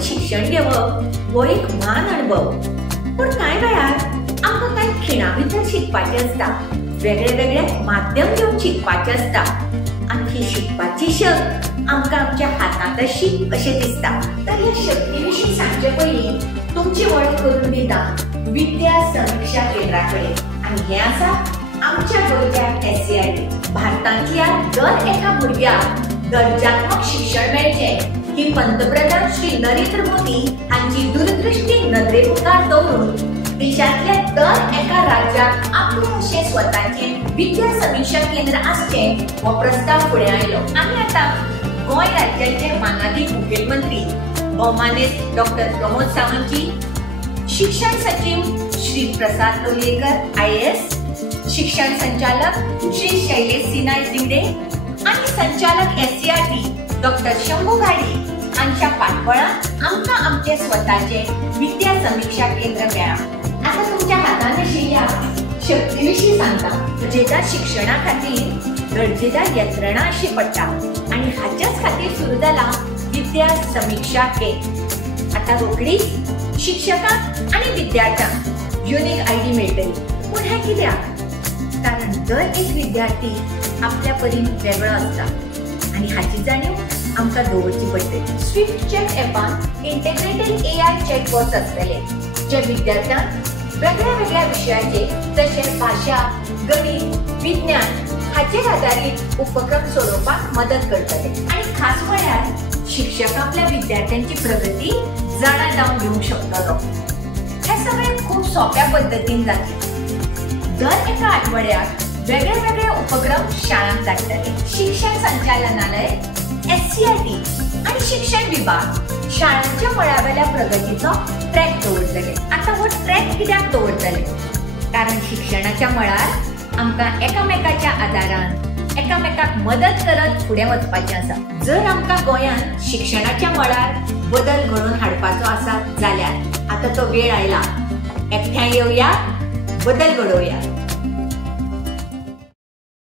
शाळेत शिक्षण घेवप हो एक म्हान अनुभव. पण कांय वेळार आमकां कांय खिणा भितर शिकपाचें आसता, वेगळे वेगळे माध्यम घेवन शिकपाचें आसता. आनी ही शिकपाची शक्त आमकां आमच्या हातांत आशी अशें दिसता. तर ह्या शक्ती विशीं सांगचे पयलीं तुमची वळख करून दिता विद्या समीक्षा केंद्रा कडेन. आनी हें आसा आमच्या गोंयच्या SCRT. भारतांतल्या दर एका भुरग्याक दर्जात्मक शिक्षण मेळचें ही पंतप्रधान श्री नरेंद्र मोदी हांची दूरदृष्टी नदरे मुखार दवरून देशांतल्या दर एका राज्याक आपले अशें स्वताचें विद्या समीक्षा केंद्र आसचें हो प्रस्ताव फुडें आयलो. आमी आतां गोंय राज्याचे मानाधीन मुखेलमंत्री भौमानेस्त डॉक्टर प्रमोद सावंतजी, शिक्षण सचिव श्री प्रसाद लोलयेकर IAS, शिक्षण संचालक श्री शैलेश सिन्हा जिंगडे आणि संचालक SCRT डॉक्टर शंभू घाडी हांच्या पाठबळान आमकां आमचे स्वताचे विद्या समीक्षा केंद्र मेळ्ळां. आता तुमच्या हातान आशिल्ल्या शक्ती विशीं सांगता. दर्जेदार शिक्षणा खातीर दर्जेदार यंत्रणा अशी पडटा आनी हाच्याच खातीर सुरू जाला विद्या समीक्षा केंद्र. आता रोखडीच शिक्षकांक आनी विद्यार्थ्यांक युनिक ID मेळटली. पूण हें कित्याक? कारण दर एक विद्यार्थी आपल्या परीन वेगळो आसता आनी हाची जाणीव आमकां दवरची पडटली. स्विफ्ट चॅट एपान इंटिग्रेटेड AI चॅटबॉट्स आसतले जे विद्यार्थ्यांक वेगळ्या वेगळ्या विशयाचे जशे भाशा, गणित, विज्ञान हाचेर आदारीत उपक्रम सोडोवपाक मदत करतले. आनी खास म्हळ्यार शिक्षक आपल्या विद्यार्थ्यांची प्रगती जाणा जावन घेवंक शकतलो. हे सगळें खूब सोप्या पद्दतीन जातलें. दर एका आठवड्याक वेगळे वेगळे उपक्रम शाळांत धाडटले. शिक्षण संचालनालय, SCRT आणि शिक्षण विभाग शाळांच्या मळावेल्या प्रगतीचो ट्रॅक दवरतले. आता हो ट्रॅक कित्याक दवरतले? कारण शिक्षणाच्या मळार आमकां एकामेकाच्या आदारान एकामेकाक मदत करत फुडें वचपाचें आसा. जर आमकां गोंयांत शिक्षणाच्या मळार बदल घडोवन हाडपाचो आसा जाल्यार आता तो वेळ आयला. एकठांय येवया, बदल घडोवया.